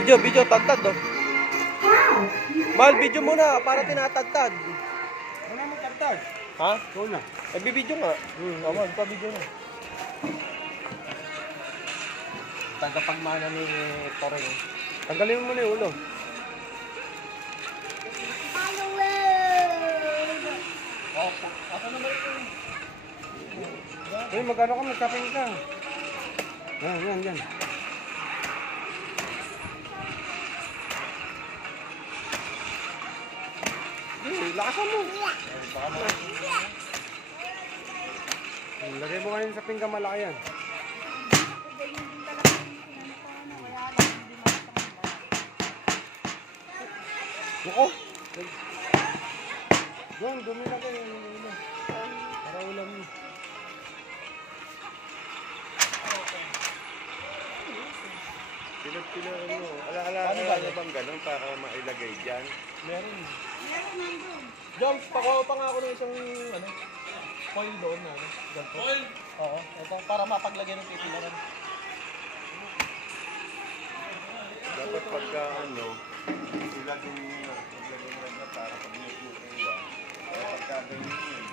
Video, tagtad oh. Mahal, video muna para tinatagtad. Wala mo tagtad. Ha? Ikaw na. Eh, bibidyo nga. Tama, pa-video na. Tagapagmana ni Toreng. Tanggalin mo muna yung ulo. Oh, asa naman ito? Uy, magkano ka? Magkaping ka. Yan. Lakasan mo. Lagay mo kanina sa pinggan malaki yan. Buko. Yan, dumi na kayo. Para ulam mo. Pilag-pilagan mo. Ala bang ganun para mailagay dyan? Meron. Joms, pakuha pa nga ako ng isang foil doon na. Foil? Oo, ito para mapaglagay ng pipilaran. Dapat pagka ilagay mo na para pag nagmukuha. Kaya pagka ganyan yun.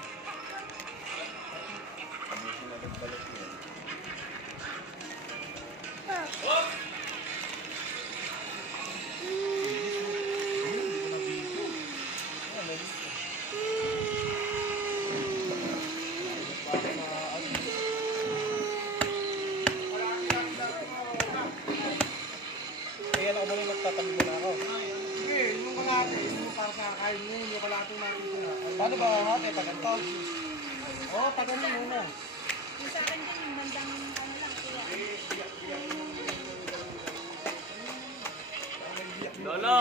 Pag may sinagagbalat yun. Kaya na ako muna magtatabi na ako. Sige, yung kalate, yung para sa kain mo, yung kalate natin na. Paano ba ang hati? Pag ganito? Oo, taganin muna. Yung sa akin din, yung bandang lang kaya. Lolo!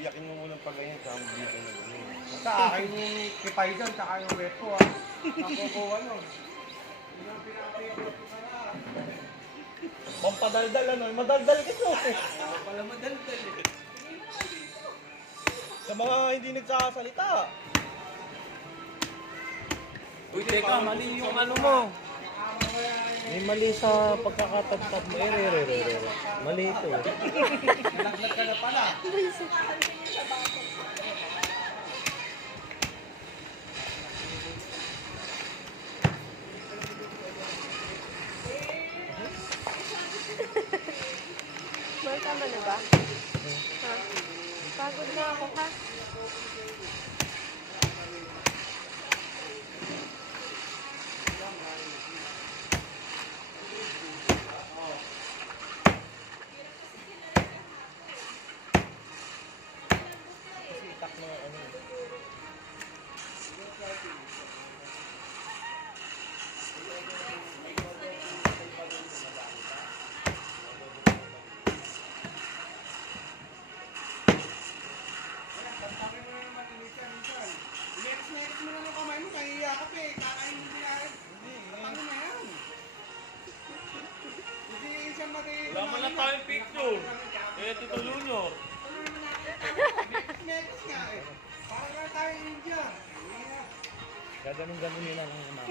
Biyakin mo muna pag ganyan, saka mabiyakin na ganyan. Basta akin yung kipay dyan, saka yung wet ko ha. Nakukuha nun. Yung pinaka-favorite ko sana. Pampadaldal madaldal ka to. Pala madaldal eh. Sa mga hindi nagsasalita. Uy, teka, mali yung ano mo. May mali sa pagkakatagtad mo. Mali ito. Nalaglag ka na pala. Mahal, tama na ba? Ha? Pagod na ako, ha? Next mo na ng kamay mo, kahiyakap eh. Kakain mo din ay. Ano na yan? Hindi isang mati. Wala man lang tayong picture. Eh, Tito Junior. Next nga eh. Parang nga tayo India. Gaganon-ganon nila ang mga